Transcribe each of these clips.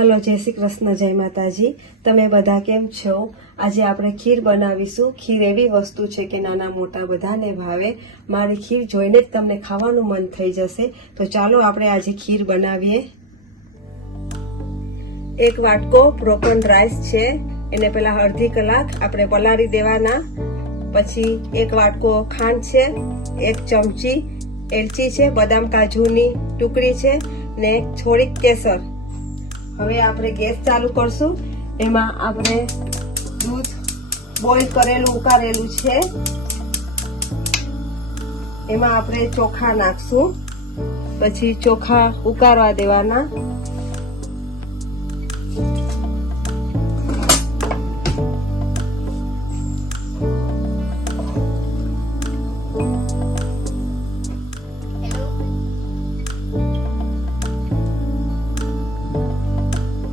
Hello, જય શ્રી કૃષ્ણ, જય માતાજી. તમે બધા કેમ છો? આજે આપણે ખીર બનાવીશું. ખીર એવી વસ્તુ છે કે નાના મોટા બધાને ભાવે. મારી ખીર જોઈને જ તમને ખાવાનું મન થઈ જશે. તો ચાલો આપણે આજે ખીર બનાવીએ. એક વાટકો બ્રોકન રાઈસ છે, એને પહેલા અડધી કલાક આપણે પલાળી દેવાના. પછી એક વાટકો ખાંડ છે, એક ચમચી એલચી છે, બદામ કાજુની ટુકડી છે ને થોડીક કેસર. હવે આપણે ગેસ ચાલુ કરશું. એમાં આપણે દૂધ બોઇલ કરેલું ઉકાળેલું છે, એમાં આપણે ચોખા નાખશું. પછી ચોખા ઉકાળવા દેવાના.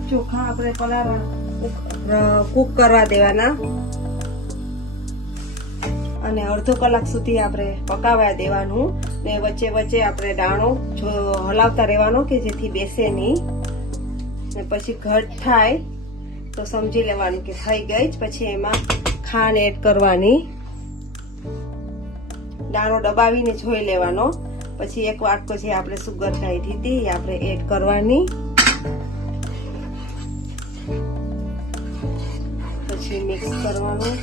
ચોખા આપણે કુક કરવા દેવાના અને અડધો કલાક સુધી આપણે પકાવવા દેવાનું. ને વચ્ચે વચ્ચે આપણે દાણો હલાવતા રહેવાનો કે જેથી બેસે નહીં. ને પછી ઘટ થાય તો સમજી લેવાનું કે થઈ ગઈ જ. પછી એમાં ખાંડ એડ કરવાની. દાણો દબાવીને જોઈ લેવાનો. પછી એક વાટકો જે આપણે સુગર કાઢી હતી એ આપણે એડ કરવાની. પછી મિક્સ કરવાનું.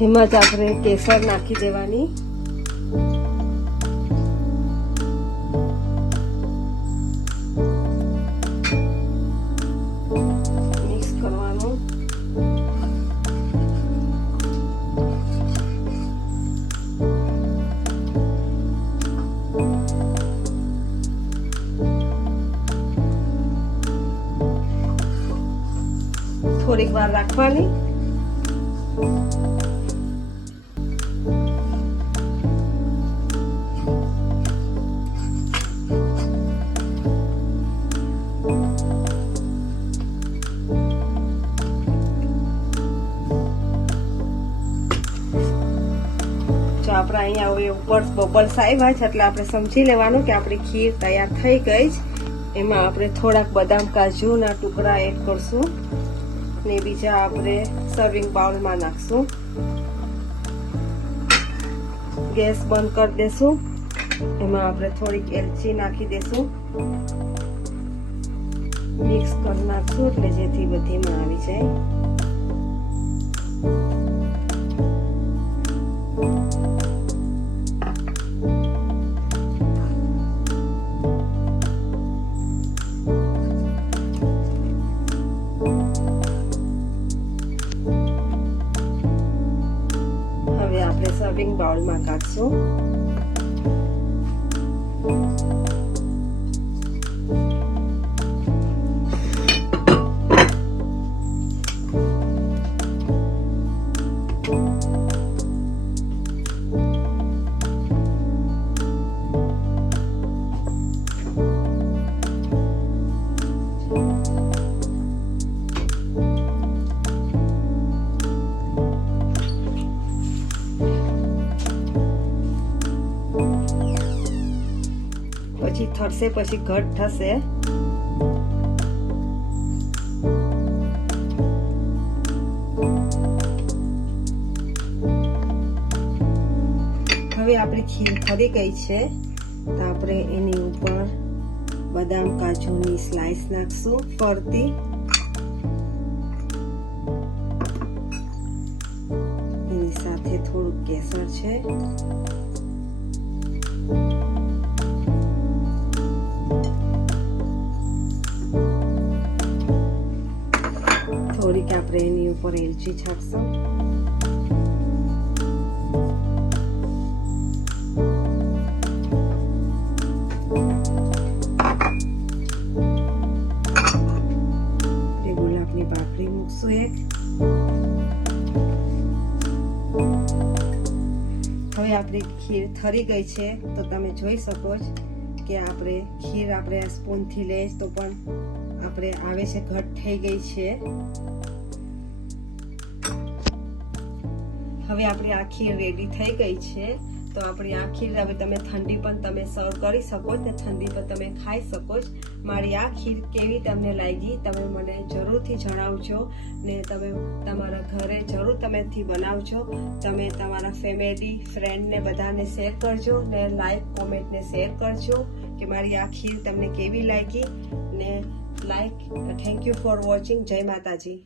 એમાં જ આપણે કેસર નાખી દેવાની. થોડીક વાર રાખવાની. જો આપણે અહીંયા હવે ઉપર બબલ્સ આવ્યા છે એટલે આપણે સમજી લેવાનું કે આપણી ખીર તૈયાર થઈ ગઈ છે. એમાં આપણે થોડાક બદામ કાજુના ટુકડા એડ કરશું ને બીજા આપણે સર્વિંગ બાઉલમાં નાખશું. ગેસ બંધ કરી દેશું. એમાં આપણે થોડીક એલચી નાખી દેશું. મિક્સ કરી નાખશું એટલે જેથી બધીમાં આવી જાય. આપણે સર્વિંગ બાઉલમાં કાઢશું. પછી થરશે, પછી ઘટ થશે. હવે આપણી ખીર થરી ગઈ છે તો આપણે એની ઉપર બદામ કાજુની સ્લાઈસ નાખશું ફરતી. એની સાથે થોડુંક કેસર છે. થોડીક આપણે એની ઉપર એલચી છાંટશું. ગુલાબની ભાખરી મૂકશું એક. હવે આપણી ખીર થરી ગઈ છે તો તમે જોઈ શકો છો કે આપણે ખીર આપણે આ સ્પૂનથી લઈએ તો પણ આપણે આવે છે ઘટ થઈ ગઈ છે. હવે આપણી આ ખીર રેડી થઈ ગઈ છે. તો આપણી આ ખીર હવે તમે ઠંડી પણ તમે સર્વ કરી શકો ને ઠંડી પણ તમે ખાઈ શકો. મારી આ ખીર કેવી તમને લાગી તમે મને જરૂરથી જણાવજો ને તમે તમારા ઘરે જરૂર તમેથી બનાવજો. તમે તમારા ફેમિલી ફ્રેન્ડને બધાને શેર કરજો ને લાઈક કોમેન્ટને શેર કરજો કે મારી આ ખીર તમને કેવી લાગી ને like. Thank you for watching. જય માતાજી.